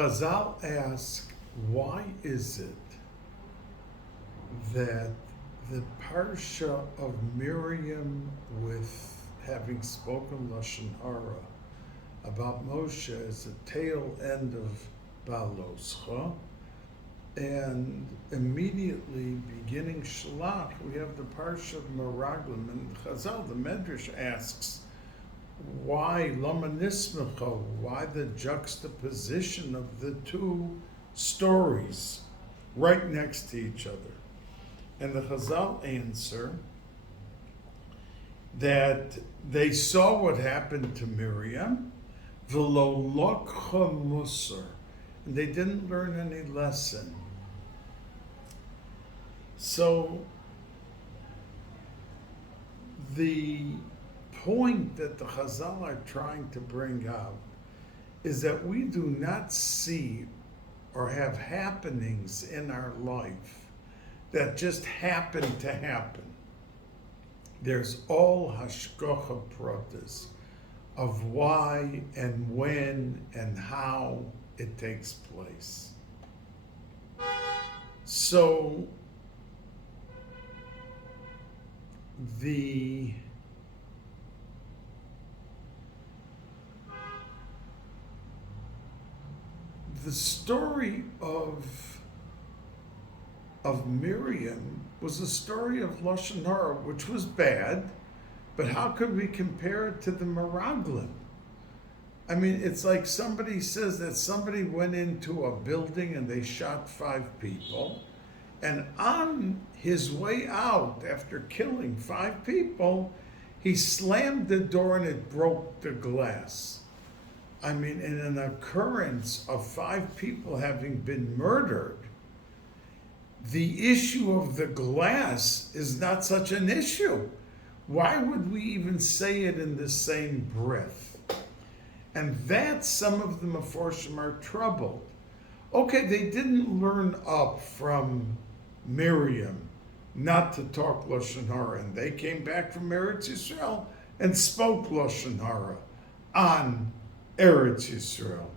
Chazal ask, why is it that the parsha of Miriam, with having spoken Lashon Hara about Moshe, is the tail end of Baloscha, and immediately beginning Shelach, we have the parsha of Meraglim, and Chazal, the Medrash, asks, why Lama Nismecha? Why the juxtaposition of the two stories right next to each other? And the Chazal answer that they saw what happened to Miriam, v'lo lokcha musar, and they didn't learn any lesson. So the point that the Chazal are trying to bring out is that we do not see or have happenings in our life that just happen to happen. There's all hashgacha pratis of why and when and how it takes place. So the story of Miriam was a story of Lashon Hara, which was bad, but how could we compare it to the Meraglim? I mean, it's like somebody says that somebody went into a building and they shot 5 people, and on his way out, after killing 5 people, he slammed the door and it broke the glass. I mean, in an occurrence of 5 people having been murdered, the issue of the glass is not such an issue. Why would we even say it in the same breath? And that some of the Meforshim are troubled. Okay, they didn't learn up from Miriam not to talk Lashon Hara, and they came back from Eretz Yisrael and spoke Lashon Hara on Eretz Yisrael.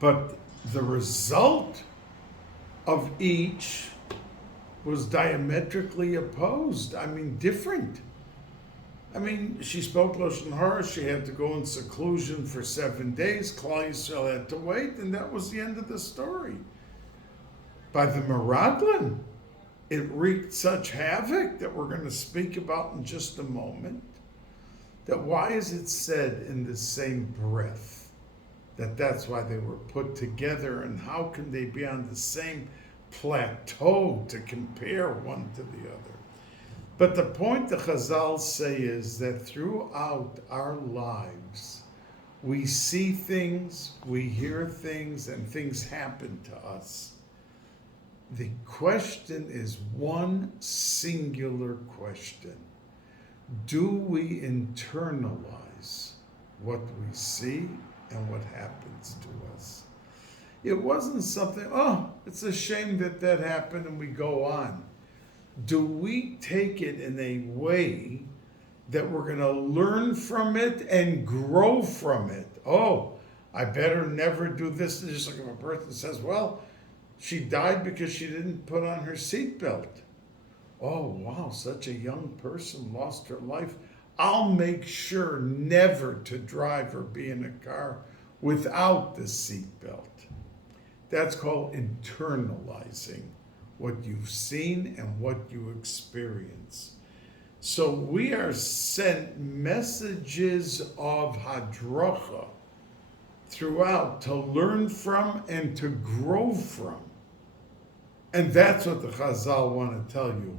But the result of each was diametrically opposed. I mean, different. I mean, she spoke Lashon Hara, she had to go in seclusion for 7 days, Klal Yisrael had to wait, and that was the end of the story. By the Meraglim, it wreaked such havoc that we're going to speak about in just a moment, that why is it said in the same breath that that's why they were put together, and how can they be on the same plateau to compare one to the other? But the point the Chazal say is that throughout our lives, we see things, we hear things, and things happen to us. The question is one singular question. Do we internalize what we see and what happens to us? It wasn't something, oh, it's a shame that that happened, and we go on. Do we take it in a way that we're going to learn from it and grow from it? Oh, I better never do this. Just like if a person says, well, she died because she didn't put on her seatbelt. Oh, wow, such a young person lost her life. I'll make sure never to drive or be in a car without the seatbelt. That's called internalizing what you've seen and what you experience. So we are sent messages of hadracha throughout to learn from and to grow from. And that's what the Chazal want to tell you,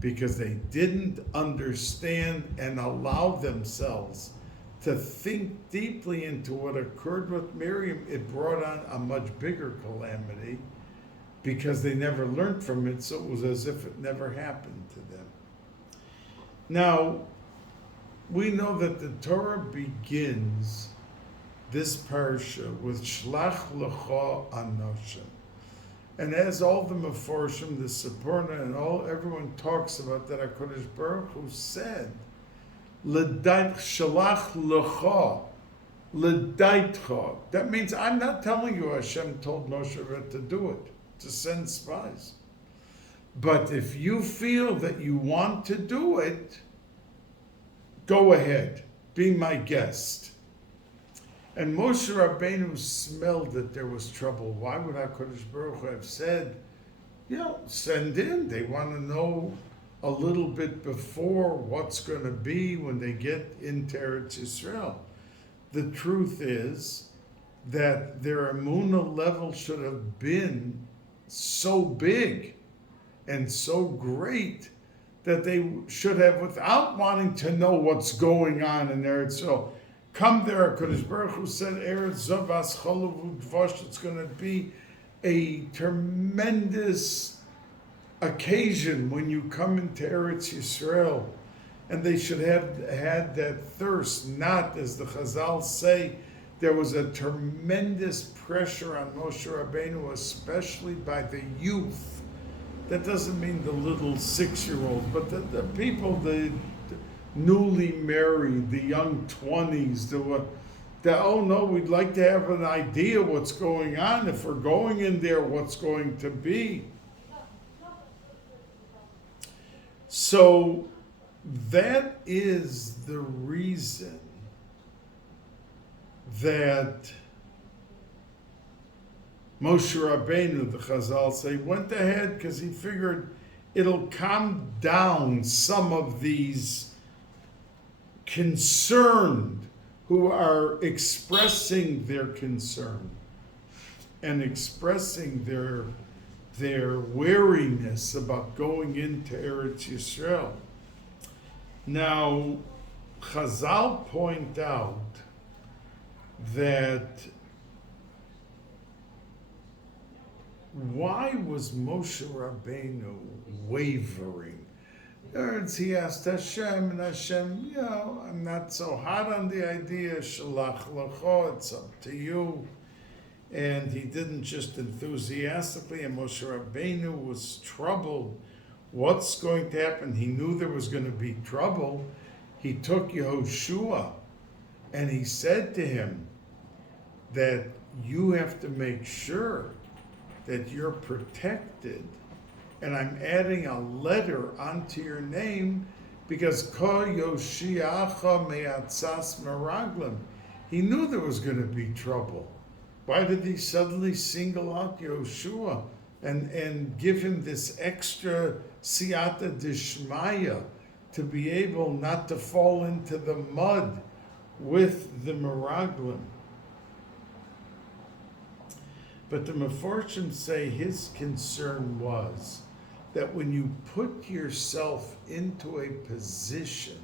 because they didn't understand and allow themselves to think deeply into what occurred with Miriam. It brought on a much bigger calamity because they never learned from it, so it was as if it never happened to them. Now, we know that the Torah begins this parsha with Shelach Lecha Anoshim. And as all the Meforshim, the Seporna, and everyone talks about that, HaKadosh Baruch Hu said, L'dayt Shelach Lecha, L'daitcha. That means I'm not telling you Hashem told Moshe to do it, to send spies. But if you feel that you want to do it, go ahead, be my guest. And Moshe Rabbeinu smelled that there was trouble. Why would HaKadosh Baruch Hu have said, send in? They want to know a little bit before what's going to be when they get into Eretz Yisrael. The truth is that their emunah level should have been so big and so great that they should have, without wanting to know what's going on in Eretz Yisrael, come there. HaKadosh Baruch Hu said, Eretz Zavas Cholav Udvash, it's going to be a tremendous occasion when you come into Eretz Yisrael. And they should have had that thirst, not, as the Chazal say, there was a tremendous pressure on Moshe Rabbeinu, especially by the youth. That doesn't mean the little 6-year-olds, but the people, the newly married, the young 20s, oh no, we'd like to have an idea what's going on. If we're going in there, what's going to be. So that is the reason that Moshe Rabbeinu, the Chazal say, went ahead because he figured it'll calm down some of these concerned who are expressing their concern and expressing their wariness about going into Eretz Yisrael. Now, Chazal point out that why was Moshe Rabbeinu wavering? He asked Hashem, and Hashem, I'm not so hot on the idea, Shelach Lacho, it's up to you. And he didn't just enthusiastically, and Moshe Rabbeinu was troubled. What's going to happen? He knew there was going to be trouble. He took Yehoshua and he said to him that you have to make sure that you're protected. And I'm adding a letter onto your name because Ko Yoshiacha Me'atzas Meraglim. He knew there was going to be trouble. Why did he suddenly single out Yehoshua and give him this extra siyata dishmaya to be able not to fall into the mud with the meraglim? But the Meforshim say his concern was that when you put yourself into a position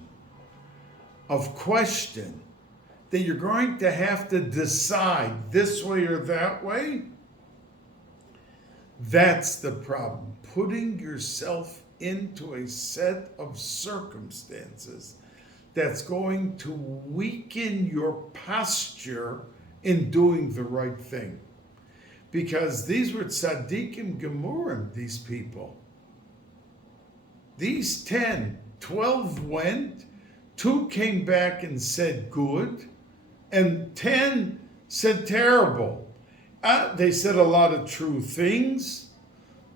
of question, that you're going to have to decide this way or that way, that's the problem. Putting yourself into a set of circumstances that's going to weaken your posture in doing the right thing. Because these were tzaddikim gemurim, these people. These 10, 12 went, 2 came back and said good, and 10 said terrible. They said a lot of true things,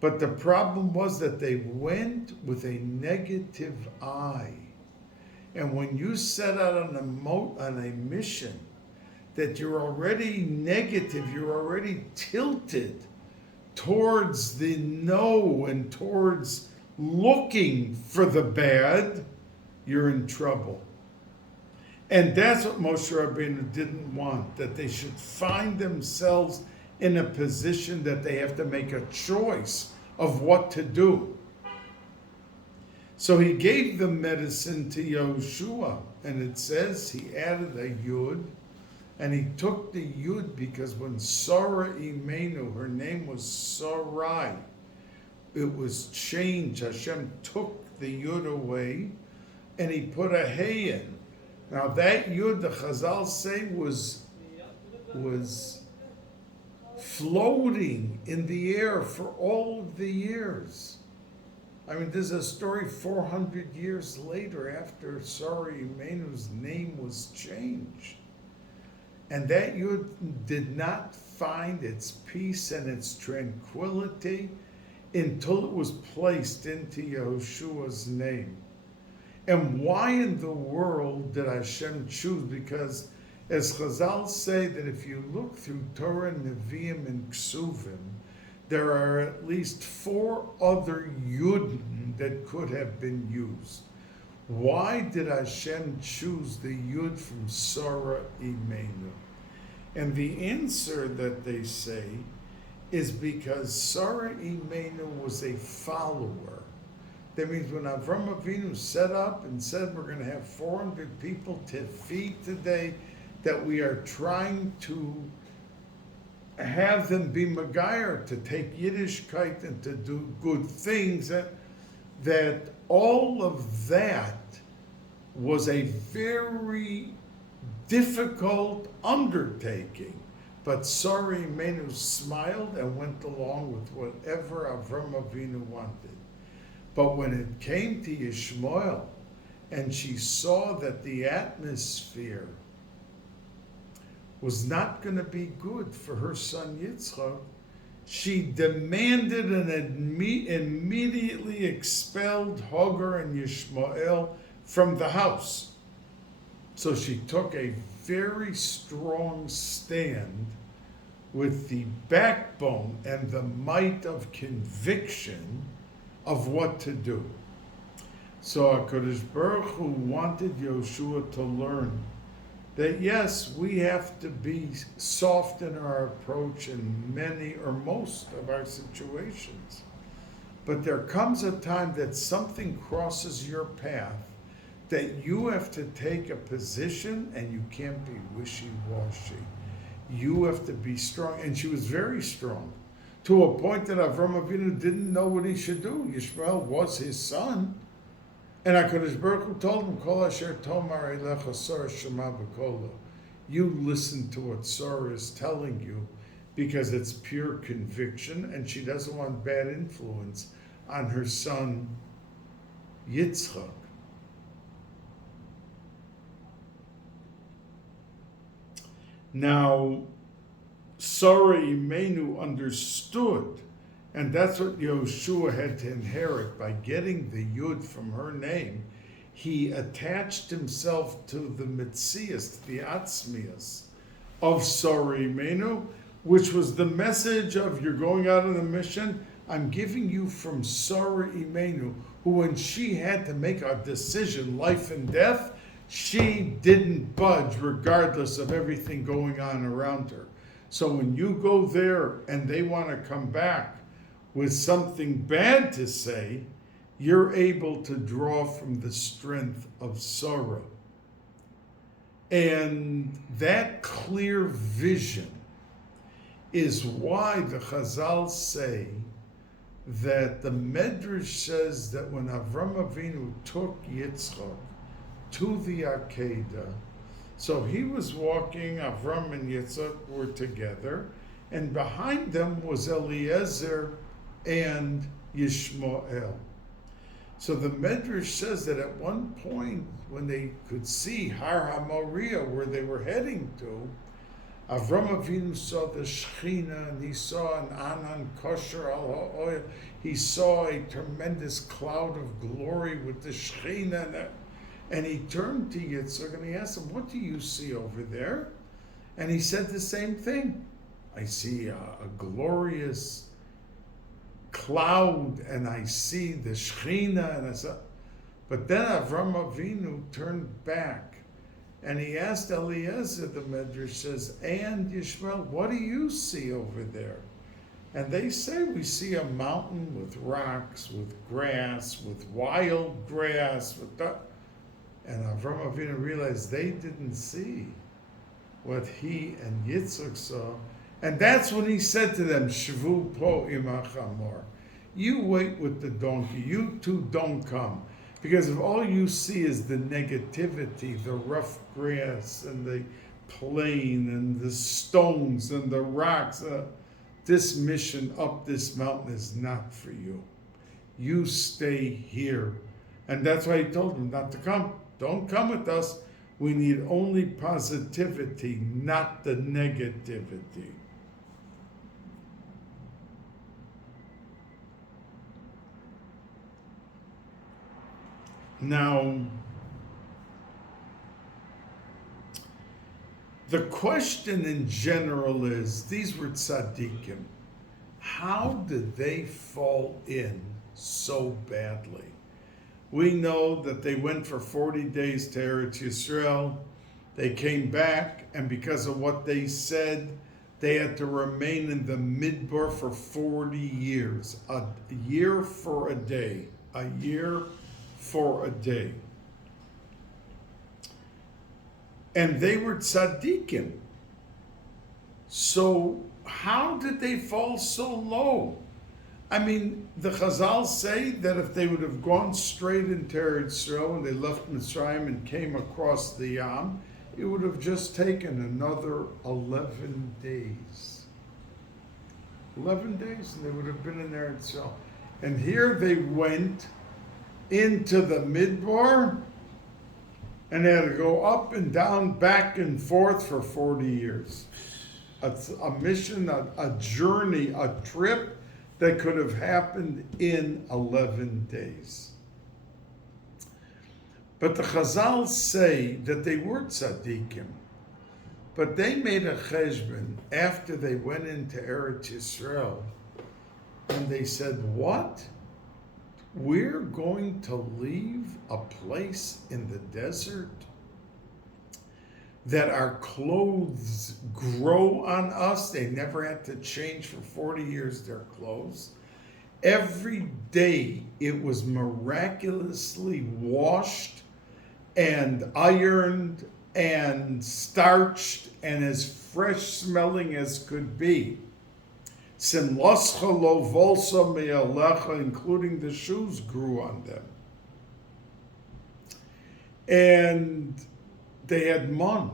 but the problem was that they went with a negative eye. And when you set out on a mission that you're already negative, you're already tilted towards the no and towards looking for the bad, you're in trouble. And that's what Moshe Rabbeinu didn't want, that they should find themselves in a position that they have to make a choice of what to do. So he gave the medicine to Yehoshua, and it says he added a yud, and he took the yud because when Sarah Imenu, her name was Sarai, it was changed. Hashem took the yud away, and he put a hey in. Now that yud, the Chazal say, was floating in the air for all of the years. I mean, there's a story 400 years later after Sarah Imenu's name was changed. And that Yud did not find its peace and its tranquility until it was placed into Yehoshua's name. And why in the world did Hashem choose? Because as Chazal say that if you look through Torah, Nevi'im, and Ksuvim, there are at least 4 other Yudin that could have been used. Why did Hashem choose the Yud from Sarah Imenu? And the answer that they say is because Sarah Imenu was a follower. That means when Avram Avinu set up and said we're going to have 400 people to feed today, that we are trying to have them be Megayer, to take Yiddishkeit and to do good things, that all of that was a very difficult undertaking. But Sarah Imenu smiled and went along with whatever Avram Avinu wanted. But when it came to Yishmael, and she saw that the atmosphere was not going to be good for her son Yitzchak, she demanded and immediately expelled Hagar and Yishmael from the house. So she took a very strong stand with the backbone and the might of conviction of what to do. So HaKadosh Baruch Hu wanted Yoshua to learn that yes, we have to be soft in our approach in many or most of our situations. But there comes a time that something crosses your path that you have to take a position and you can't be wishy-washy. You have to be strong. And she was very strong, to a point that Avram Avinu didn't know what he should do. Yishmael was his son. And HaKadosh Baruch Hu told him, Kol asher tomar elecha Sarah shema b'kola. You listen to what Sarah is telling you, because it's pure conviction, and she doesn't want bad influence on her son Yitzchak. Now, Sarah Imenu understood, and that's what Yehoshua had to inherit by getting the Yud from her name. He attached himself to the Metzias, the Atzmias of Sarah Imenu, which was the message of you're going out on a mission. I'm giving you from Sarah Imenu, who when she had to make a decision, life and death, she didn't budge regardless of everything going on around her. So when you go there and they want to come back with something bad to say, you're able to draw from the strength of Sarah. And that clear vision is why the Chazal say that the Medrash says that when Avram Avinu took Yitzchak to the Akedah, so he was walking, Avram and Yitzchak were together, and behind them was Eliezer and Yishmael. So the Medrash says that at one point, when they could see Har HaMoriah, where they were heading to, Avram Avinu saw the Shechina, and he saw an Anan Kosher al Ha'oil. He saw a tremendous cloud of glory with the Shechina, and he turned to Yitzchak and he asked him, what do you see over there? And he said the same thing. I see a glorious cloud, and I see the Shechina, and I saw. But then Avram Avinu turned back, and he asked Eliezer, the Medrash says, and Yishmael, what do you see over there? And they say, we see a mountain with rocks, with grass, with wild grass, with that. And Avram Avinu realized they didn't see what he and Yitzchak saw. And that's when he said to them, Shvu po imach amor. You wait with the donkey. You two don't come. Because if all you see is the negativity, the rough grass and the plain and the stones and the rocks, this mission up this mountain is not for you. You stay here. And that's why he told them not to come. Don't come with us. We need only positivity, not the negativity. Now, the question in general is, these were tzaddikim. How did they fall in so badly? We know that they went for 40 days to Eretz Yisrael. They came back, and because of what they said, they had to remain in the Midbar for 40 years. A year for a day. A year for a day. And they were tzaddikim. So how did they fall so low? I mean, the Chazal say that if they would have gone straight into Eretz Yisrael and they left Mitzrayim and came across the Yam, it would have just taken another 11 days. 11 days and they would have been in Eretz Yisrael. And here they went into the Midbar and they had to go up and down, back and forth for 40 years. A mission, a journey, a trip that could have happened in 11 days. But the Chazal say that they were tzaddikim, but they made a cheshbon after they went into Eretz Yisrael, and they said, what? We're going to leave a place in the desert that our clothes grow on us. They never had to change for 40 years their clothes. Every day it was miraculously washed and ironed and starched and as fresh smelling as could be. Simlascha lo volsa me'alecha, including the shoes, grew on them. And they had mun.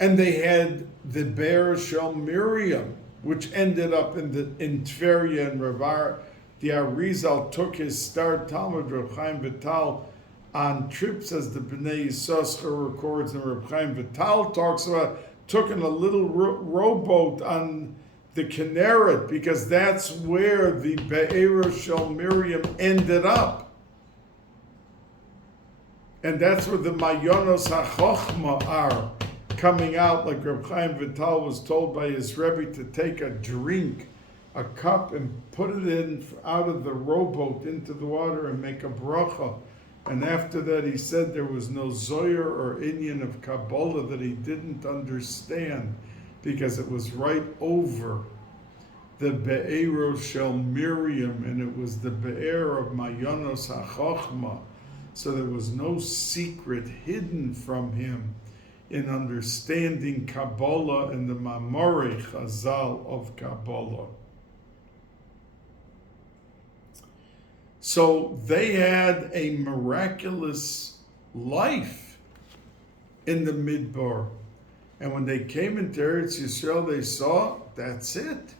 And they had the bear shel Miriam, which ended up in Tveria, and the Arizal took his star Talmud, Reb Chaim Vital, on trips, as the Bnei Yissaschar records, and Reb Chaim Vital talks about taking a little rowboat on the Kinneret, because that's where the Be'er shel Miriam ended up. And that's where the Mayonos HaChochma are coming out, like Reb Chaim Vital was told by his Rebbe to take a drink, a cup, and put it in out of the rowboat into the water and make a bracha. And after that, he said there was no Zoyer or Inyan of Kabbalah that he didn't understand, because it was right over the Be'er shel Miriam, and it was the Be'er of Mayonos HaChochma. So there was no secret hidden from him in understanding Kabbalah and the Mamorei Chazal of Kabbalah. So they had a miraculous life in the Midbar. And when they came into Eretz Yisrael, they saw, that's it,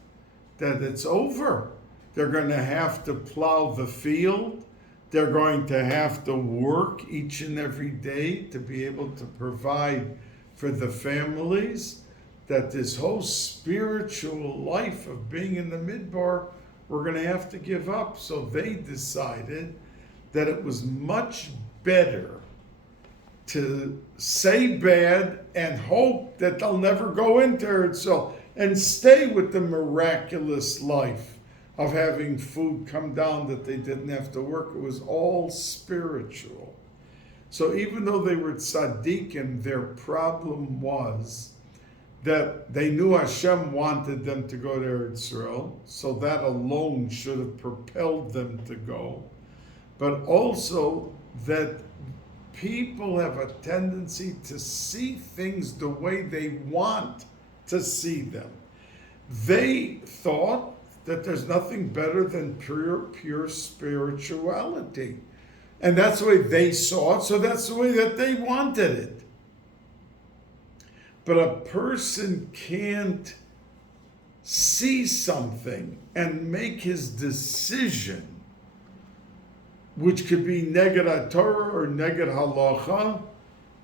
that it's over. They're going to have to plow the field. They're going to have to work each and every day to be able to provide for the families. That this whole spiritual life of being in the Midbar, we're going to have to give up. So they decided that it was much better to say bad and hope that they'll never go into Eretz Yisrael and stay with the miraculous life of having food come down, that they didn't have to work. It was all spiritual. So even though they were tzaddikim, their problem was that they knew Hashem wanted them to go to Eretz Yisrael, so that alone should have propelled them to go. But also that people have a tendency to see things the way they want to see them. They thought that there's nothing better than pure spirituality. And that's the way they saw it, so that's the way that they wanted it. But a person can't see something and make his decision, which could be neged Torah or neged halacha,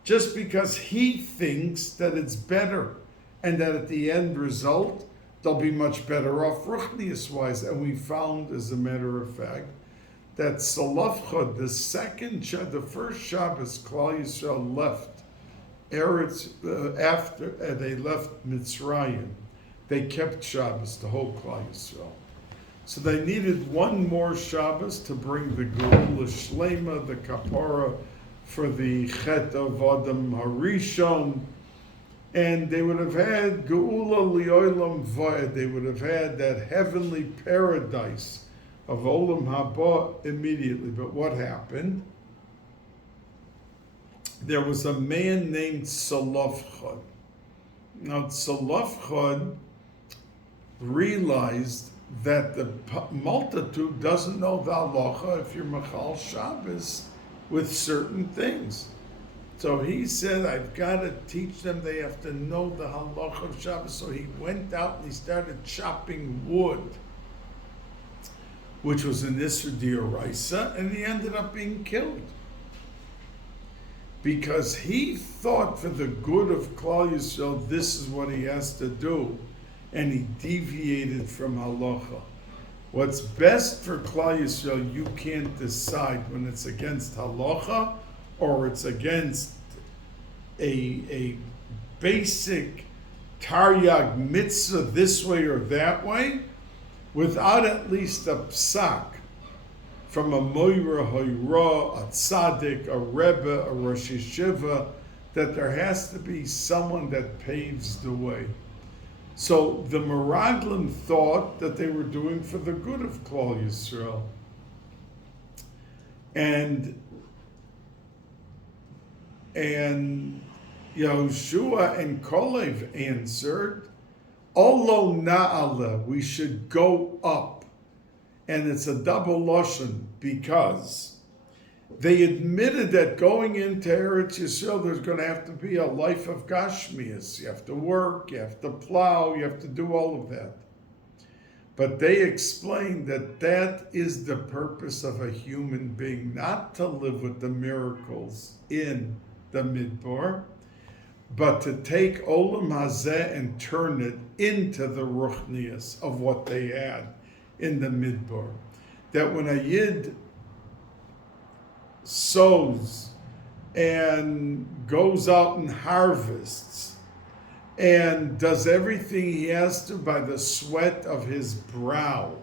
just because he thinks that it's better, and that at the end result, they'll be much better off ruchnius-wise. And we found, as a matter of fact, that Salafcha, the first Shabbos, Klal Yisrael left Eretz, after they left Mitzrayim, they kept Shabbos, the whole Klal Yisrael. So they needed one more Shabbos to bring the Geula Shlema, the Kapara, for the Chet of Adam Harishon, and they would have had Geula Liolam Vayed, they would have had that heavenly paradise of Olam Haba immediately. But what happened? There was a man named Salafchad. Now Salafchad realized that the multitude doesn't know the halacha if you're Machal Shabbos with certain things. So he said, I've got to teach them, they have to know the halacha of Shabbos. So he went out and he started chopping wood, which was an Isser D'Oraisa, and he ended up being killed. Because he thought for the good of Klal Yisrael, this is what he has to do, and he deviated from halacha. What's best for Klal Yisrael, you can't decide when it's against halacha or it's against a basic taryag mitzvah this way or that way, without at least a psak from a moira, hoira, a tzaddik, a rebbe, a rosh yeshiva, that there has to be someone that paves the way. So the Meraglim thought that they were doing for the good of Klal Yisrael. And Yehoshua and Kolev answered, Olo na'ala, we should go up. And it's a double lashon because they admitted that going into Eretz Yisrael, there's going to have to be a life of Gashmias. You have to work, you have to plow, you have to do all of that. But they explained that that is the purpose of a human being, not to live with the miracles in the Midbar, but to take Olam Hazeh and turn it into the Ruchnias of what they had in the Midbar. That when a Yid sows and goes out and harvests and does everything he has to by the sweat of his brow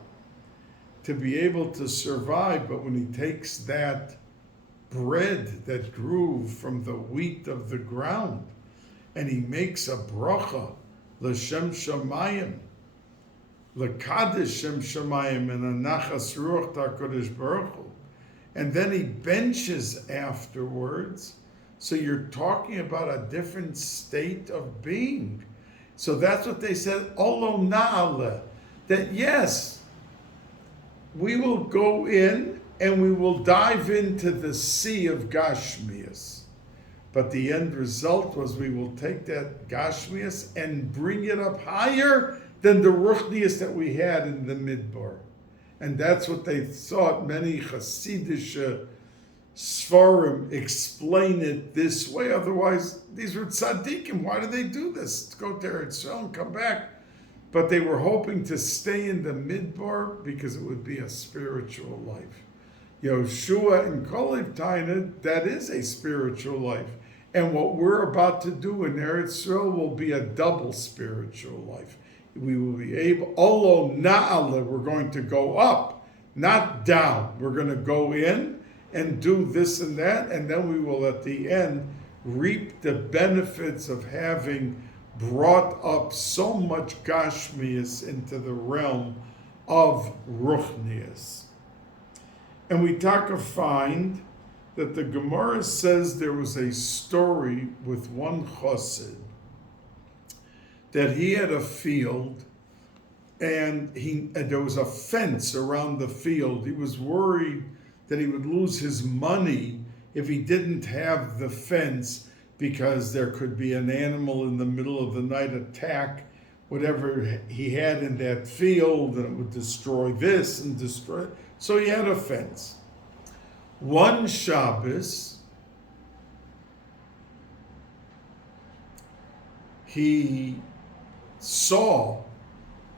to be able to survive, but when he takes that bread that grew from the wheat of the ground and he makes a bracha, l'shem shamayim, l'kadosh shem shamayim, and a nachas ruach ta'kodesh baruch hu, and then he benches afterwards. So you're talking about a different state of being. So that's what they said, Olo na'ale, that yes, we will go in and we will dive into the sea of Gashmias. But the end result was we will take that Gashmias and bring it up higher than the Ruchnias that we had in the Midbar. And that's what they thought. Many Hasidish Sfarim explain it this way. Otherwise, these were tzaddikim. Why do they do this? To go to Eretz Yisrael and come back. But they were hoping to stay in the Midbar because it would be a spiritual life. Yehoshua and Kolev Taina, that is a spiritual life. And what we're about to do in Eretz Yisrael will be a double spiritual life. We will be able, Olo na'ala, we're going to go up, not down. We're going to go in and do this and that, and then we will at the end reap the benefits of having brought up so much Gashmias into the realm of Ruchnias. And we find that the Gemara says there was a story with one chassid, that he had a field and there was a fence around the field. He was worried that he would lose his money if he didn't have the fence, because there could be an animal in the middle of the night attack whatever he had in that field, and it would destroy this and destroy. So he had a fence. One Shabbos, he saw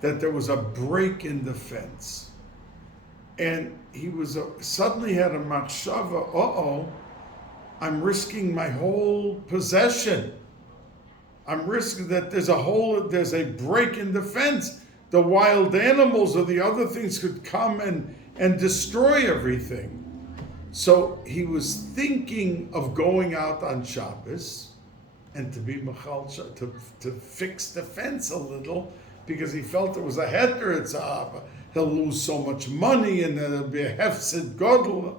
that there was a break in the fence. And he was suddenly had a machshava, I'm risking my whole possession. I'm risking that there's a break in the fence. The wild animals or the other things could come and destroy everything. So he was thinking of going out on Shabbos and to be machal, to fix the fence a little, because he felt it was a heter, he'll lose so much money and there'll be a hefsid godel.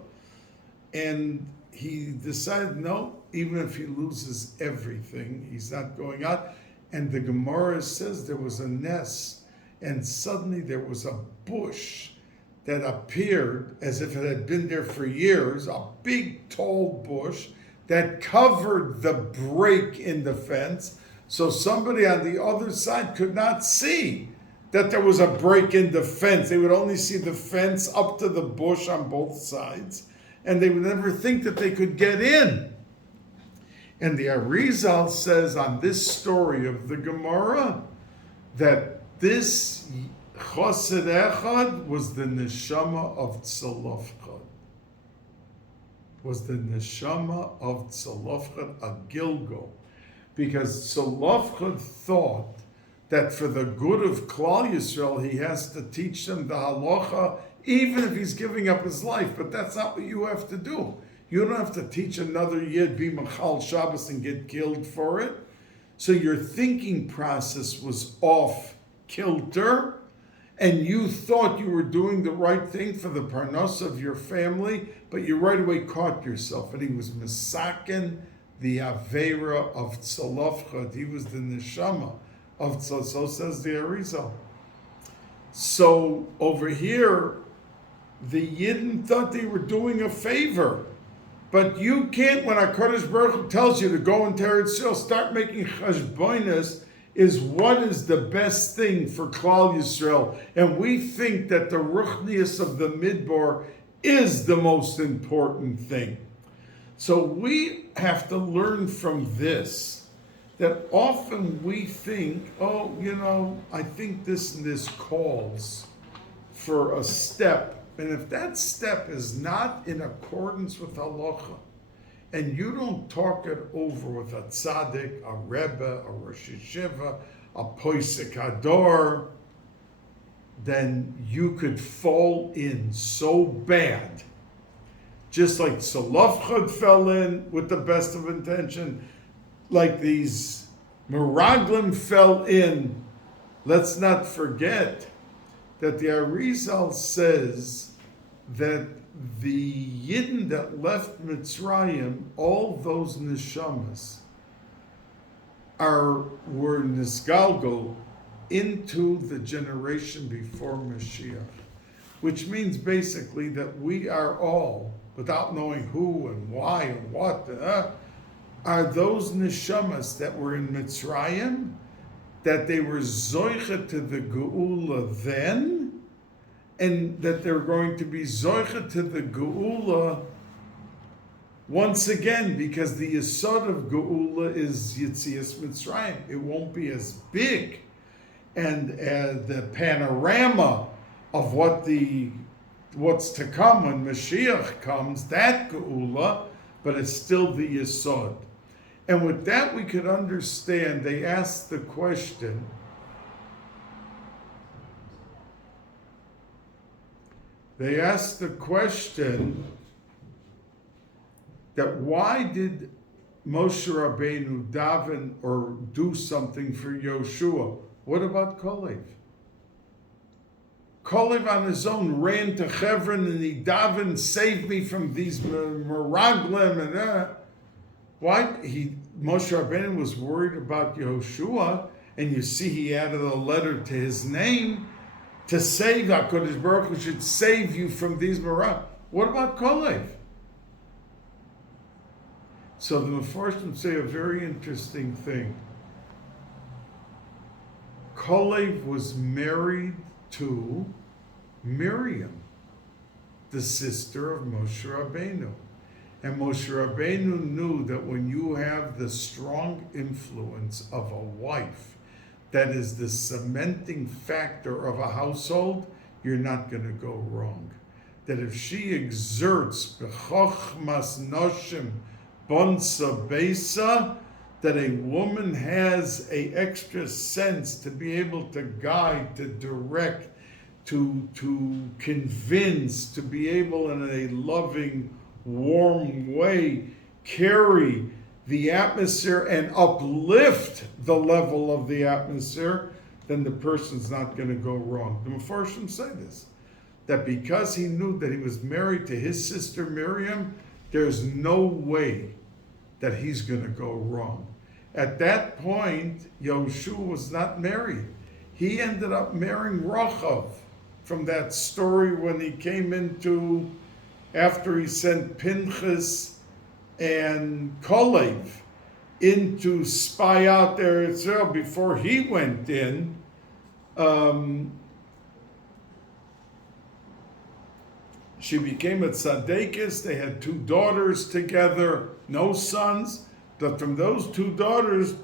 And he decided, no, even if he loses everything, he's not going out. And the Gemara says there was a nest, and suddenly there was a bush that appeared as if it had been there for years, a big tall bush that covered the break in the fence, so somebody on the other side could not see that there was a break in the fence. They would only see the fence up to the bush on both sides, and they would never think that they could get in. And the Arizal says on this story of the Gemara that this Chosed Echad was the neshama of Tzalofchad. Was the neshama of Tzalofchad a Gilgal. Because Tzalofchad thought that for the good of Klal Yisrael, he has to teach them the halacha, even if he's giving up his life. But that's not what you have to do. You don't have to teach another Yid, be Machal Shabbos, and get killed for it. So your thinking process was off kilter, and you thought you were doing the right thing for the parnos of your family, but you right away caught yourself. And he was misaken the Avera of Tzalofchad. He was the neshama of Tzalofchad. So says the Arizal. So over here, the Yidden thought they were doing a favor. But you can't, when HaKadosh Baruch Hu tells you to go into Eretz Yisrael, start making chashbonos, is what is the best thing for Klal Yisrael. And we think that the ruchnius of the Midbar is the most important thing. So we have to learn from this, that often we think, I think this and this calls for a step. And if that step is not in accordance with halacha, and you don't talk it over with a tzaddik, a rebbe, a rosh yeshiva, a poisek hador, then you could fall in so bad. Just like Tzalofchad fell in with the best of intention, like these Meraglim fell in. Let's not forget that the Arizal says that the Yidden that left Mitzrayim, all those neshamas, were nisgalgal into the generation before Mashiach, which means basically that we are all, without knowing who and why and what, are those neshamas that were in Mitzrayim, that they were zoichet to the geula then, and that they're going to be zoichet to the geula once again, because the yesod of geula is Yitzias Mitzrayim. It won't be as big, and the panorama of what's to come when Mashiach comes, that geula, but it's still the yesod. And with that we could understand, they asked the question, that why did Moshe Rabbeinu daven or do something for Yoshua? What about Kalev? Kalev on his own ran to Hebron and he davened, save me from these meraglim and why? Moshe Rabbeinu was worried about Yehoshua, and you see he added a letter to his name to save HaKadosh Baruch Hu should save you from these meraglim. What about Kalev? So the Mefarshim say a very interesting thing. Kalev was married to Miriam, the sister of Moshe Rabbeinu. And Moshe Rabbeinu knew that when you have the strong influence of a wife that is the cementing factor of a household, you're not going to go wrong. That if she exerts b'chochmas noshim bonsa beisa, that a woman has a extra sense to be able to guide, to direct, to convince, to be able in a loving, warm way carry the atmosphere and uplift the level of the atmosphere, then the person's not going to go wrong. The Mefarshim say this, that because he knew that he was married to his sister Miriam, there's no way that he's going to go wrong. At that point, Yehoshua was not married. He ended up marrying Rachav from that story when he came into, after he sent Pinchas and Kolev in to spy out there Israel before he went in. She became a tzaddikus. They had 2 daughters together, no sons. But from those 2 daughters,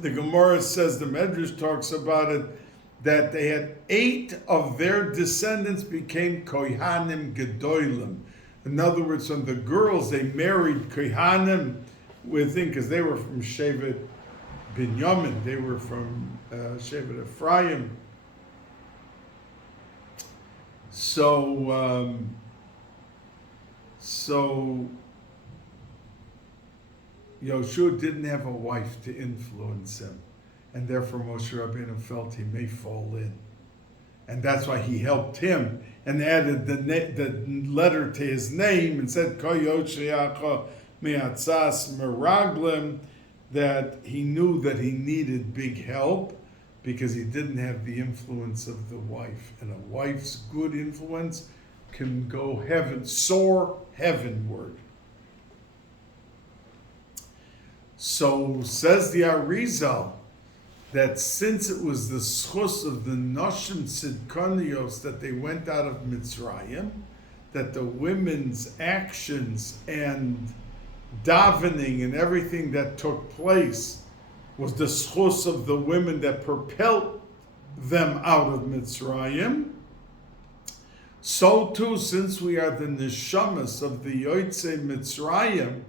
the Gemara says, the Medrash talks about it, that they had 8 of their descendants became Kohanim Gedolim. In other words, from the girls, they married Kohanim within, because they were from Shevet Binyamin, they were from Shevet Ephraim. So Yehoshua didn't have a wife to influence him, and therefore Moshe Rabbeinu felt he may fall in, and that's why he helped him and added the letter to his name and said Koyosheyacha Me'atzas Meraglim, that he knew that he needed big help because he didn't have the influence of the wife, and a wife's good influence can go soar heavenward. So says the Arizal that since it was the schus of the Noshim Tzidkonios that they went out of Mitzrayim, that the women's actions and davening and everything that took place was the schus of the women that propelled them out of Mitzrayim, so too, since we are the neshamas of the Yotzei Mitzrayim,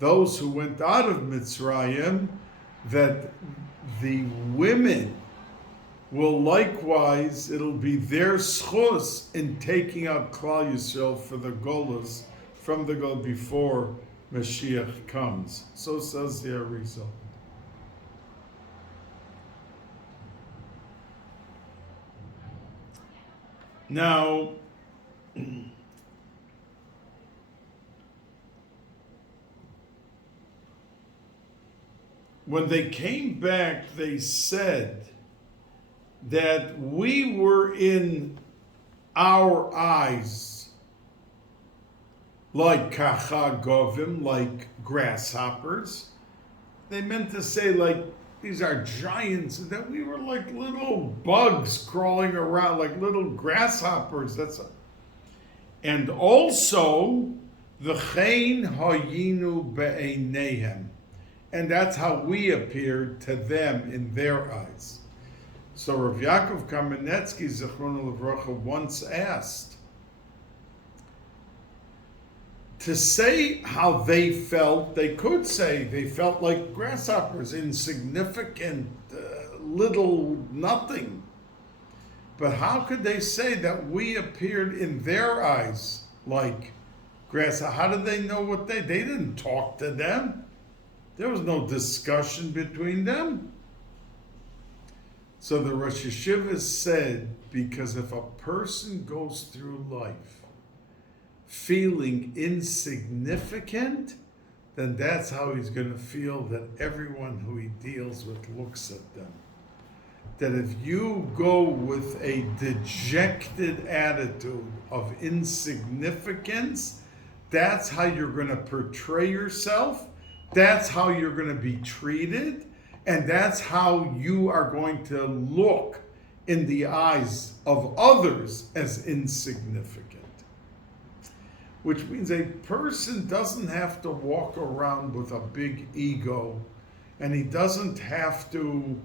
those who went out of Mitzrayim, that the women will likewise, it'll be their schus in taking out Klal Yisrael for the Golas, from the Gol before Mashiach comes. So says the Arizal. Now, when they came back, they said that we were in our eyes like kachagovim, like grasshoppers. They meant to say like these are giants, and that we were like little bugs crawling around, like little grasshoppers. And also the chein hayinu be'einehem. And that's how we appeared to them in their eyes. So Rav Yaakov Kamenetsky, Zichrono Livrocha, once asked, to say how they felt, they could say they felt like grasshoppers, insignificant, little nothing. But how could they say that we appeared in their eyes like grasshoppers? How did they know what they didn't talk to them. There was no discussion between them. So the Rosh Yeshiva said, because if a person goes through life feeling insignificant, then that's how he's going to feel that everyone who he deals with looks at them. That if you go with a dejected attitude of insignificance, that's how you're going to portray yourself, that's how you're going to be treated, and that's how you are going to look in the eyes of others as insignificant. which means a person doesn't have to walk around with a big ego, and he doesn't have to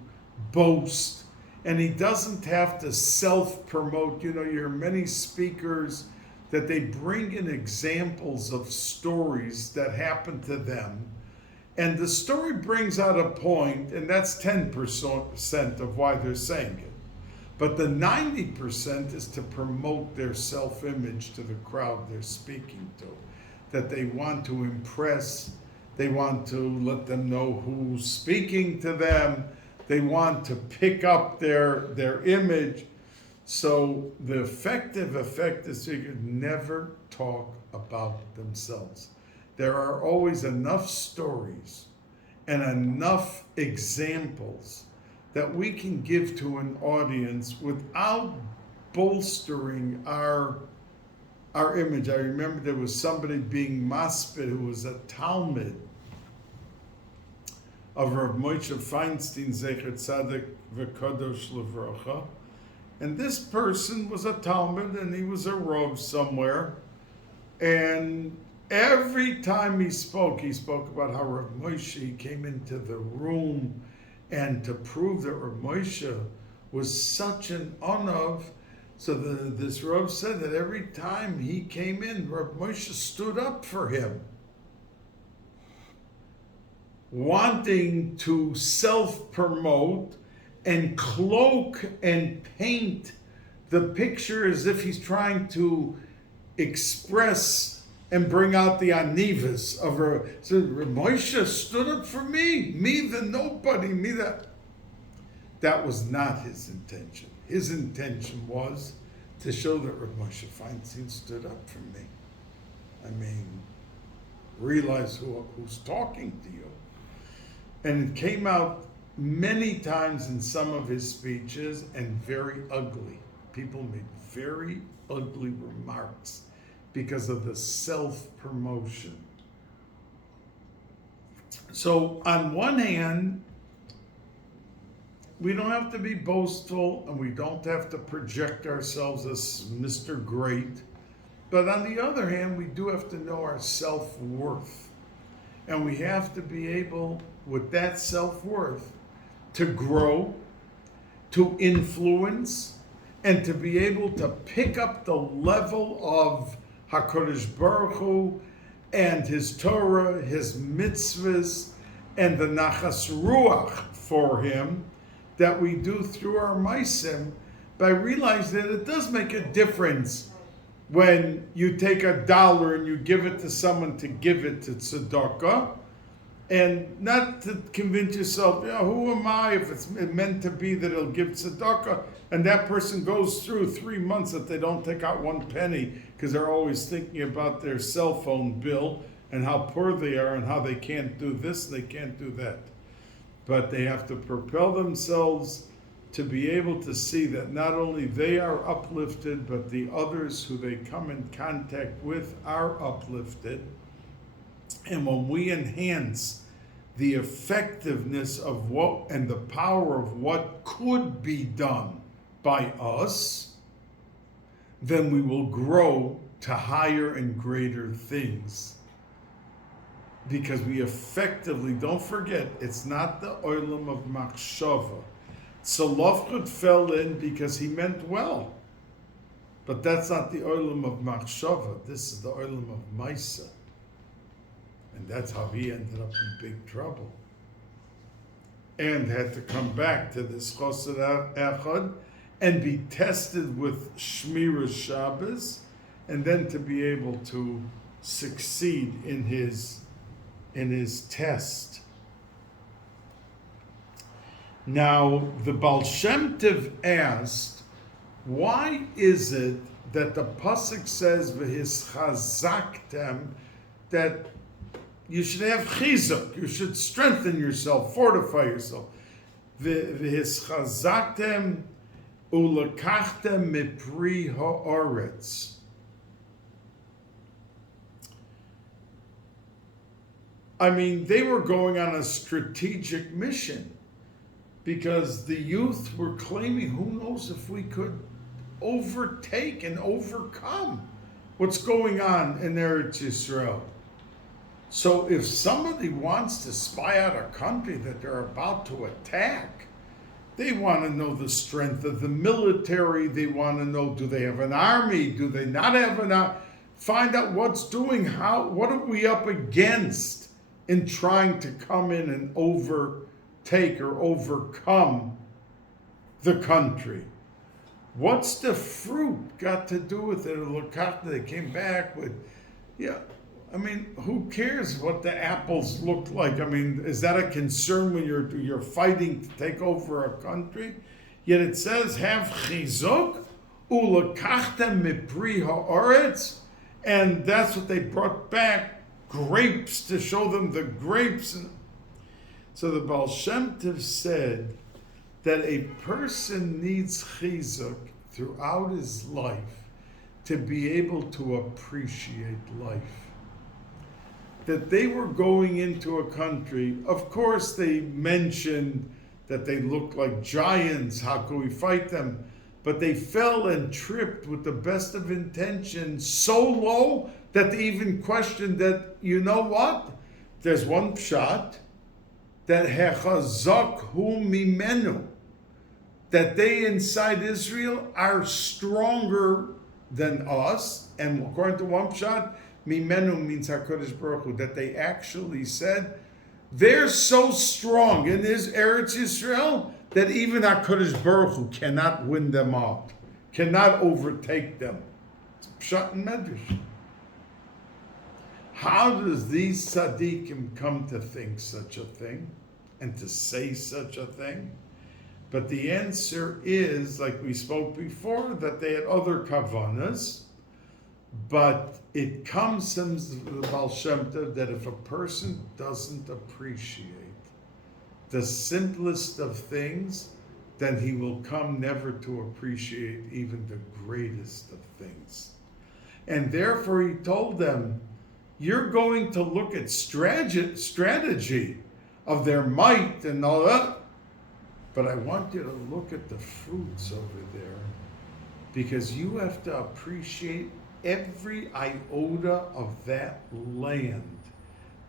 boast, and he doesn't have to self-promote. You hear many speakers that they bring in examples of stories that happened to them, and the story brings out a point, and that's 10% of why they're saying it. But the 90% is to promote their self-image to the crowd they're speaking to, that they want to impress, they want to let them know who's speaking to them, they want to pick up their image. So the effective speakers never talk about themselves. There are always enough stories and enough examples that we can give to an audience without bolstering our image. I remember there was somebody being maspid who was a Talmud of Rav Moshe Feinstein, Zecher Tzaddik V'Kadosh Levracha. And this person was a Talmud, and he was a Rav somewhere. And every time he spoke about how Rav Moshe came into the room, and to prove that Rav Moshe was such an onav, so this Rav said that every time he came in, Rav Moshe stood up for him, wanting to self-promote and cloak and paint the picture as if he's trying to express and bring out the anivas of her. So Moshe stood up for me the nobody, me that. That was not his intention. His intention was to show that Rav Moshe Feinstein stood up for me. I mean, realize who's talking to you. And it came out many times in some of his speeches, and very ugly. People made very ugly remarks because of the self-promotion. So on one hand, we don't have to be boastful, and we don't have to project ourselves as Mr. Great. But on the other hand, we do have to know our self-worth. And we have to be able, with that self-worth, to grow, to influence, and to be able to pick up the level of HaKadosh Baruch Hu and his Torah, his mitzvahs, and the nachas ruach for him that we do through our maisim, by realizing that it does make a difference when you take $1 and you give it to someone to give it to tzedakah, and not to convince yourself, who am I if it's meant to be that it'll give tzedakah, and that person goes through 3 months that they don't take out 1 penny because they're always thinking about their cell phone bill and how poor they are and how they can't do this, they can't do that. But they have to propel themselves to be able to see that not only they are uplifted, but the others who they come in contact with are uplifted. And when we enhance the effectiveness of what and the power of what could be done by us, then we will grow to higher and greater things. Because we effectively, don't forget, it's not the olam of machshava. Tzolofchut fell in because he meant well. But that's not the olam of machshava. This is the olam of maisa. And that's how he ended up in big trouble. And had to come back to this chosed echad and be tested with Shmiras Shabbos, and then to be able to succeed in his test. Now, the Baal Shem Tov asked, why is it that the pasuk says v'hischazaktem, that you should have chizuk, you should strengthen yourself, fortify yourself. V'hischazaktem ulakachtem mipri ha'oretz. I mean, they were going on a strategic mission because the youth were claiming, who knows if we could overtake and overcome what's going on in Eretz Yisrael. So if somebody wants to spy out a country that they're about to attack, they want to know the strength of the military. They want to know, do they have an army? Do they not have an army? Find out what's doing, what are we up against in trying to come in and overtake or overcome the country. What's the fruit got to do with it? They came back with, who cares what the apples look like? Is that a concern when you're fighting to take over a country? Yet it says, have chizuk ulekachtem mipri haaretz, and that's what they brought back, grapes, to show them the grapes. So the Baal Shem Tov said that a person needs chizuk throughout his life to be able to appreciate life. That they were going into a country, of course they mentioned that they looked like giants, how could we fight them? But they fell and tripped with the best of intentions so low that they even questioned that, you know what? There's one pshat, that hechazak hu mimenu, that they inside Israel are stronger than us, and according to one pshat, mimenu means HaKadosh Baruch Hu, that they actually said, they're so strong in this Eretz Yisrael that even HaKadosh Baruch Hu cannot win them out, cannot overtake them. It's pshat and medrash. How does these tzaddikim come to think such a thing and to say such a thing? But the answer is, like we spoke before, that they had other kavanas, but it comes from the Baal Shem Tov that if a person doesn't appreciate the simplest of things, then he will come never to appreciate even the greatest of things. And therefore he told them, you're going to look at strategy of their might and all that, but I want you to look at the fruits over there, because you have to appreciate every iota of that land,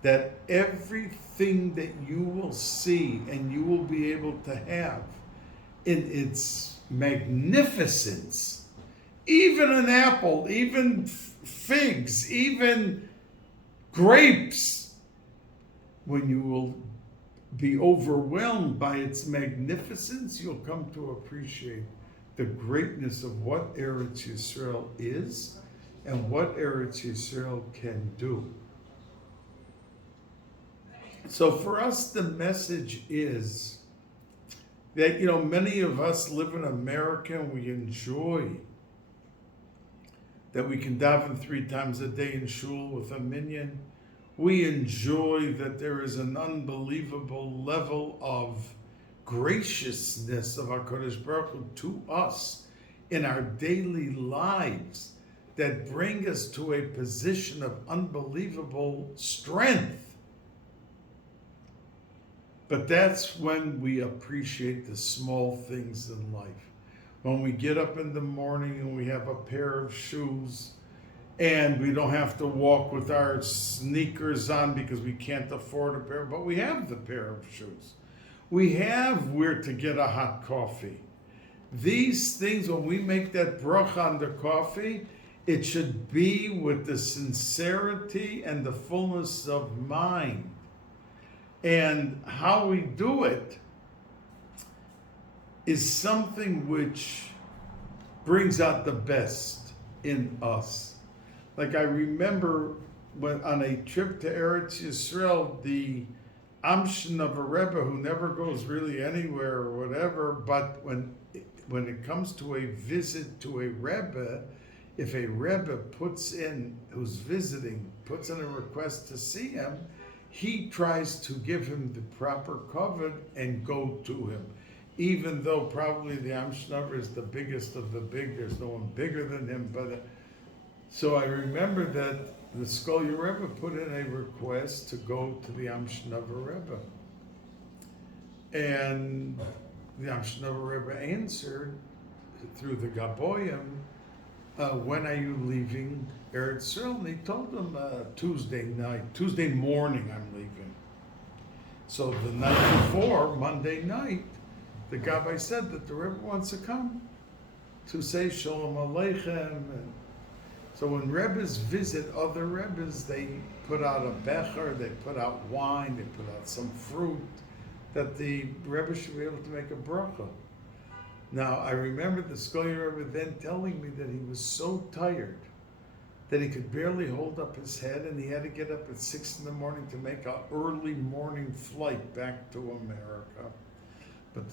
that everything that you will see and you will be able to have in its magnificence, even an apple, even figs, even grapes, when you will be overwhelmed by its magnificence, you'll come to appreciate the greatness of what Eretz Yisrael is and what Eretz Yisrael can do. So for us, the message is that, many of us live in America and we enjoy that we can daven 3 times a day in shul with a minyan. We enjoy that there is an unbelievable level of graciousness of HaKadosh Baruch Hu to us in our daily lives that bring us to a position of unbelievable strength. But that's when we appreciate the small things in life. When we get up in the morning and we have a pair of shoes and we don't have to walk with our sneakers on because we can't afford a pair, but we have the pair of shoes. We have where to get a hot coffee. These things, when we make that bracha on the coffee, it should be with the sincerity and the fullness of mind. And how we do it is something which brings out the best in us. Like I remember when on a trip to Eretz Yisrael, the Amshin of a Rebbe who never goes really anywhere or whatever, but when it comes to a visit to a Rebbe, if a Rebbe who's visiting, puts in a request to see him, he tries to give him the proper kavod and go to him. Even though probably the Amshnaver is the biggest of the big, there's no one bigger than him. So I remember that the Skolia Rebbe put in a request to go to the Amshnaver Rebbe. And the Amshnaver Rebbe answered through the Gabbai when are you leaving Eretz Yisrael? And he told him Tuesday morning I'm leaving. So the night before, Monday night, the Gabbai said that the Rebbe wants to come to say Shalom Aleichem. And so when Rebbes visit other Rebbes, they put out a becher, they put out wine, they put out some fruit, that the Rebbe should be able to make a bracha. Now, I remember the Scholar Rebbe then telling me that he was so tired that he could barely hold up his head, and he had to get up at 6 in the morning to make an early morning flight back to America. But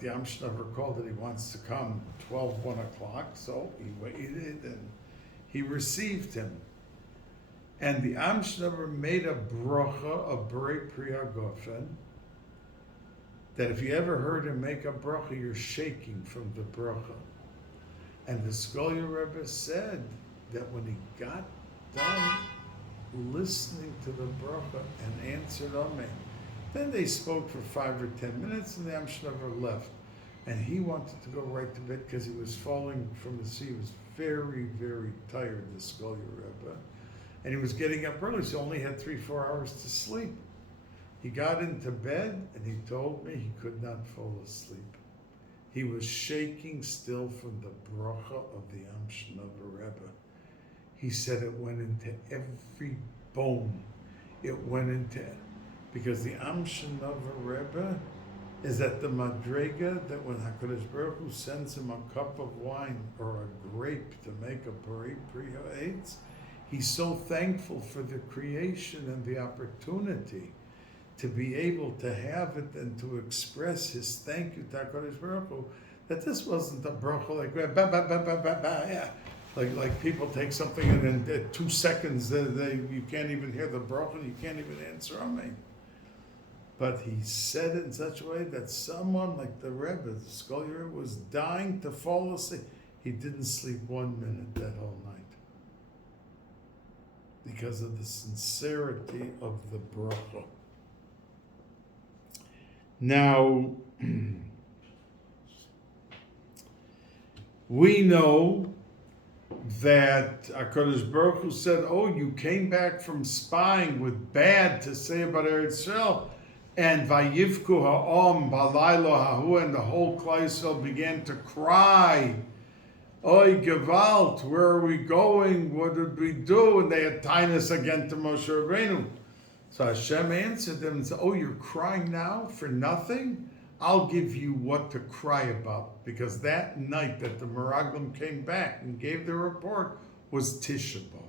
the Amshnover called that he wants to come 1 o'clock, so he waited and he received him. And the Amshnover made a bracha of Berei Priya Gofen, that if you ever heard him make a bracha, you're shaking from the bracha. And the Scholar Rebbe said that when he got done listening to the bracha and answered Amen, then they spoke for 5 or 10 minutes and the Amshnover left. And he wanted to go right to bed because he was falling from the sea. He was very, very tired, the Scholar Rebbe. And he was getting up early, so he only had 3-4 hours to sleep. He got into bed and he told me he could not fall asleep. He was shaking still from the bracha of the Amshnover Rebbe. He said it went into every bone. It went into, because the Amshnover Rebbe is at the Madrega that when HaKadosh Baruch Hu sends him a cup of wine or a grape to make a Berei Priya Eitz, he's so thankful for the creation and the opportunity to be able to have it and to express his thank you to HaKadosh Baruch Hu, that this wasn't a bracha like ba ba ba ba ba ba, yeah. Like people take something and in 2 seconds you can't even hear the bracha and you can't even answer Amen. But he said it in such a way that someone like the Rebbe, the Scholar Rebbe, was dying to fall asleep. He didn't sleep 1 minute that whole night because of the sincerity of the bracha. Now, we know that HaKadosh Baruch Hu said, oh, you came back from spying with bad to say about Eretz Yisrael, and Vayivku ha'om b'laylo hahu, and the whole Klal Yisrael began to cry, Oy Gewalt, where are we going? What did we do? And they had tinus again to Moshe Rabbeinu. So Hashem answered them and said, oh, you're crying now for nothing? I'll give you what to cry about. Because that night that the Meraglim came back and gave their report was Tisha B'Av.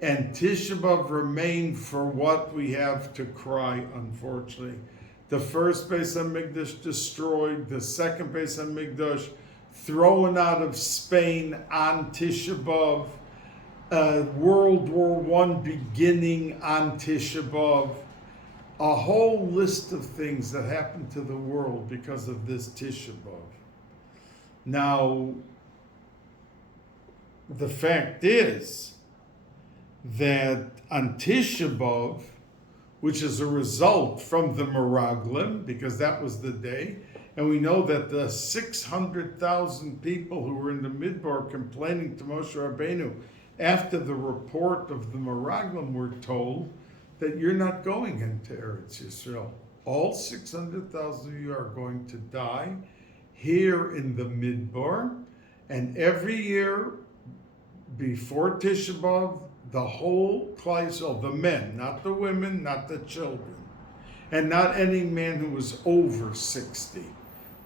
And Tisha B'Av remained for what we have to cry, unfortunately. The first Bais HaMikdash destroyed, the second Bais HaMikdash thrown out of Spain on Tisha B'Av. World War I beginning on Tisha B'Av, a whole list of things that happened to the world because of this Tisha B'Av. Now, the fact is that on Tisha B'Av, which is a result from the Meraglim, because that was the day, and we know that the 600,000 people who were in the Midbar complaining to Moshe Rabbeinu after the report of the Meraglim were told that you're not going into Eretz Yisrael. All 600,000 of you are going to die here in the Midbar, and every year before Tisha B'Av, the whole Klal Yisrael, the men, not the women, not the children, and not any man who was over 60.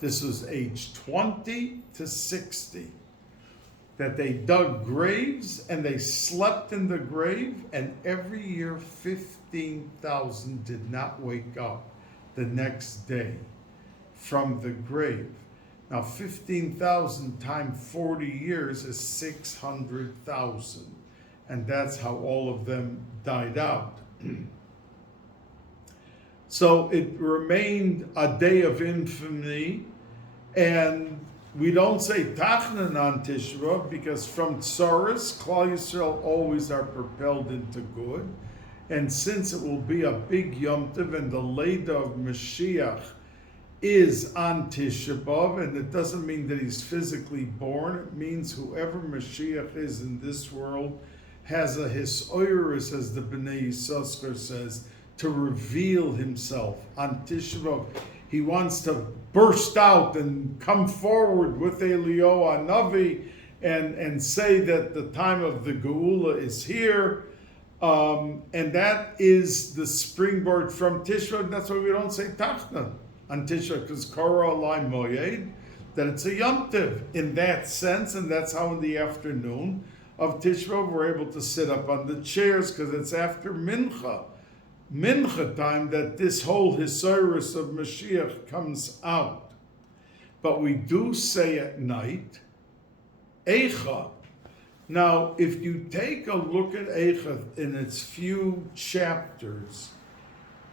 This was age 20 to 60. That they dug graves and they slept in the grave, and every year 15,000 did not wake up the next day from the grave. Now 15,000 times 40 years is 600,000, and that's how all of them died out. So it remained a day of infamy, and we don't say Tachnan on Tisha B'Av because from Tsaris, Klal Yisrael always are propelled into good. And since it will be a big Yom Tov and the Leda of Mashiach is on Tisha B'Av, and it doesn't mean that he's physically born. It means whoever Mashiach is in this world has a hisoirus, as the Bnei Yissaschar says, to reveal himself on Tisha B'Av. He wants to burst out and come forward with Eliyahu Hanavi and say that the time of the Geula is here. And that is the springboard from Tisha B'Av. That's why we don't say Tachna on Tisha, because Korah Alai Moyed, that it's a Yom Tiv in that sense, and that's how in the afternoon of Tisha B'Av we're able to sit up on the chairs, because it's after Mincha time, that this whole Hisoirus of Mashiach comes out. But we do say at night, Eicha. Now, if you take a look at Eicha in its few chapters,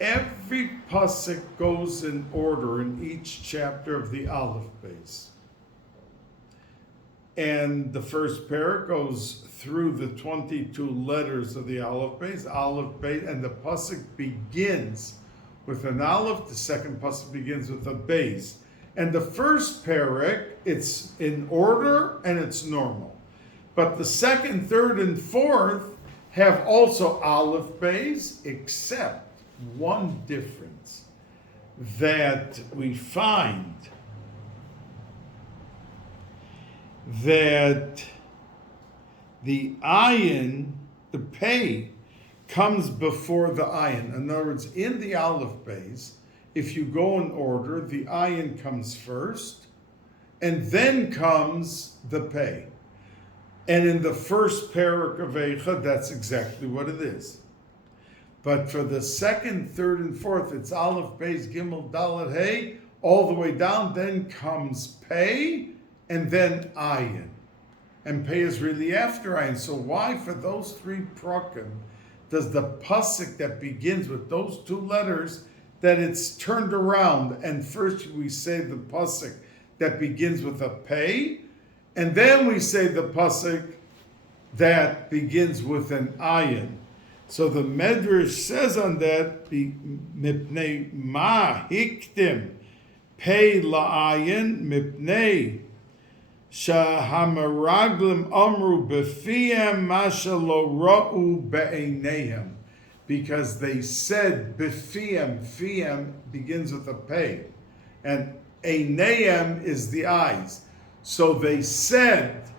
every pasuk goes in order in each chapter of the Aleph Bais. And the first parak goes through the 22 letters of the Aleph Bais, and the pasuk begins with an Aleph, the second pasuk begins with a Bais. And the first parak, it's in order and it's normal. But the second, third, and fourth have also Aleph Bais, except one difference that we find, that the ayin, the pei, comes before the ayin. In other words, in the Aleph Bais, if you go in order, the ayin comes first, and then comes the pei. And in the first parak of Eicha, that's exactly what it is. But for the second, third, and fourth, it's Aleph, Beis, Gimel, Dalet, Hey, all the way down. Then comes Pei, and then Ayin. And Pei is really after Ayin. So why, for those three prakim, does the pasuk that begins with those two letters, that it's turned around, and first we say the pasuk that begins with a Pei, and then we say the pasuk that begins with an Ayin. So the Medrash says on that, mipnei ma hiktim pei la'ayin mipnei shahamaraglim amru b'fiyem masha lo ra'u be'eineihem, because they said b'fiyem, fiyem begins with a pei, and eineihem is the eyes. So they said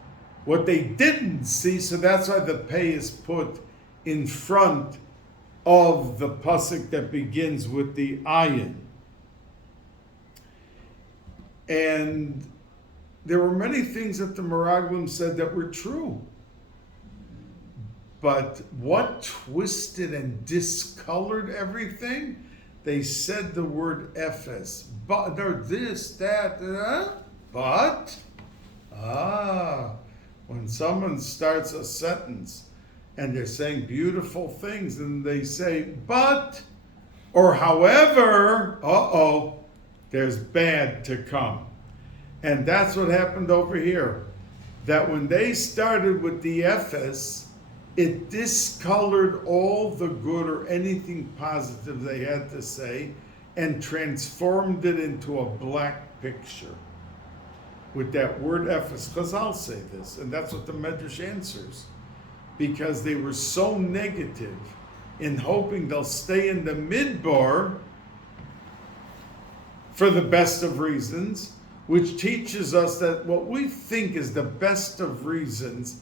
what they didn't see, so that's why the pei is put in front of the pasuk that begins with the ayin. And there were many things that the Meraglim said that were true. But what twisted and discolored everything? They said the word efes. But, or this, that, but, when someone starts a sentence and they're saying beautiful things, and they say, but, or however, there's bad to come. And that's what happened over here. That when they started with the Ephes, it discolored all the good or anything positive they had to say and transformed it into a black picture with that word Ephes. Because I'll say this, and that's what the Medrash answers. Because they were so negative in hoping they'll stay in the midbar for the best of reasons, which teaches us that what we think is the best of reasons,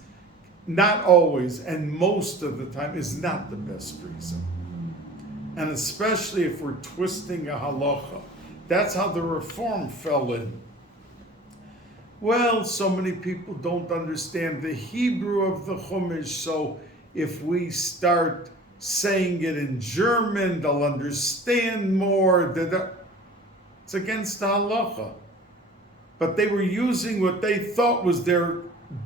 not always and most of the time, is not the best reason. And especially if we're twisting a halacha. That's how the reform fell in. Well, so many people don't understand the Hebrew of the Chumash, so if we start saying it in German, they'll understand more. It's against the halacha. But they were using what they thought was their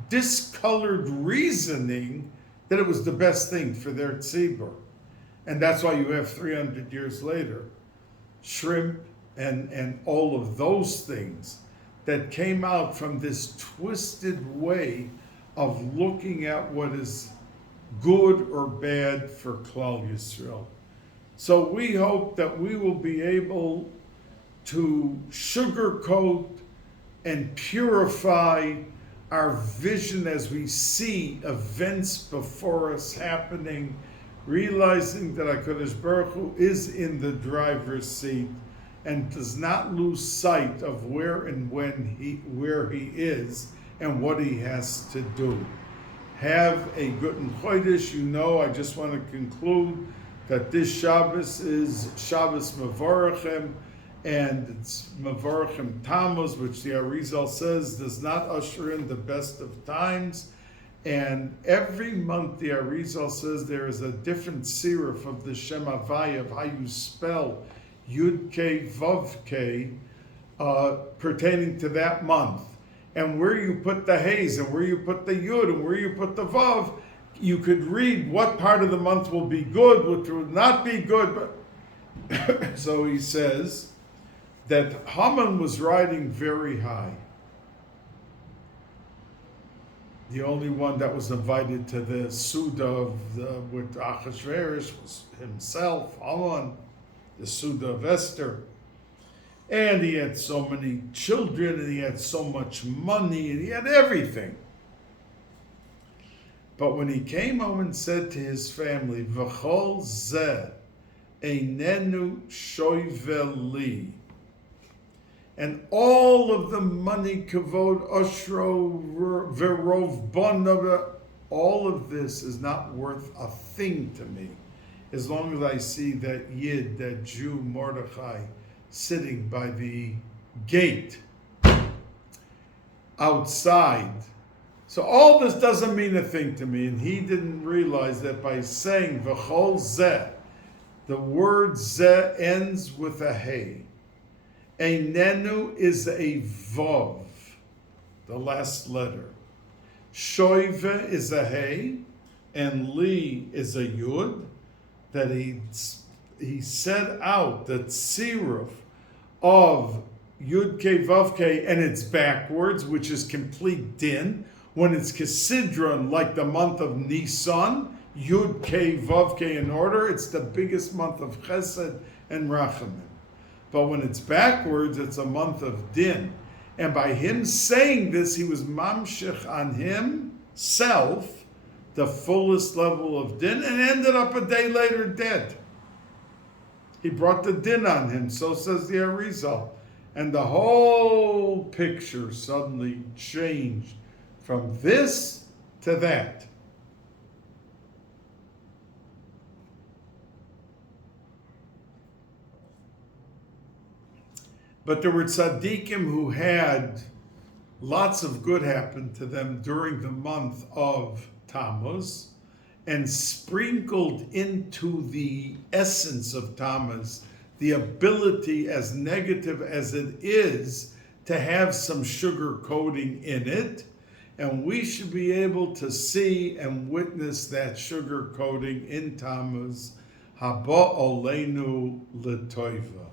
discolored reasoning, that it was the best thing for their tzibur. And that's why you have 300 years later, shrimp and all of those things that came out from this twisted way of looking at what is good or bad for Klal Yisrael. So we hope that we will be able to sugarcoat and purify our vision as we see events before us happening, realizing that HaKadosh Baruch Hu is in the driver's seat and does not lose sight of where and where he is and what he has to do. Have a good Chodesh. I just want to conclude that this Shabbos is Shabbos Mevorachim, and it's Mevorachim Tammuz, which the Arizal says does not usher in the best of times. And every month the Arizal says there is a different serif of the Shem Havaya, of how you spell Yud Kei Vav Kei, pertaining to that month. And where you put the Hays, and where you put the Yud, and where you put the Vav, you could read what part of the month will be good, which will not be good. But so he says that Haman was riding very high. The only one that was invited to the Suda with Achashverosh was himself, Haman, the Suda of Esther. And he had so many children, and he had so much money, and he had everything. But when he came home and said to his family, V'chol zeh einenu shoyvel li, and all of the money, kavod, ashro, verov, bonav, all of this is not worth a thing to me, as long as I see that Yid, that Jew, Mordechai, sitting by the gate outside. So all this doesn't mean a thing to me, and he didn't realize that by saying v'chol zeh, the word zeh ends with a hey. Einenu is a vav, the last letter. Shoive is a hey, and li is a yud. That he set out the tziruf of Yud Kei Vav Kei, and it's backwards, which is complete din. When it's Kesidron, like the month of Nisan, Yud Kei Vav Kei in order, it's the biggest month of Chesed and Rachamim. But when it's backwards, it's a month of din. And by him saying this, he was mamshich on himself, the fullest level of din, and ended up a day later dead. He brought the din on him, so says the Arizal. And the whole picture suddenly changed from this to that. But there were tzaddikim who had lots of good happen to them during the month of Tammuz, and sprinkled into the essence of Tammuz the ability, as negative as it is, to have some sugar coating in it. And we should be able to see and witness that sugar coating in Tammuz. Haba Oleinu L'Toiva.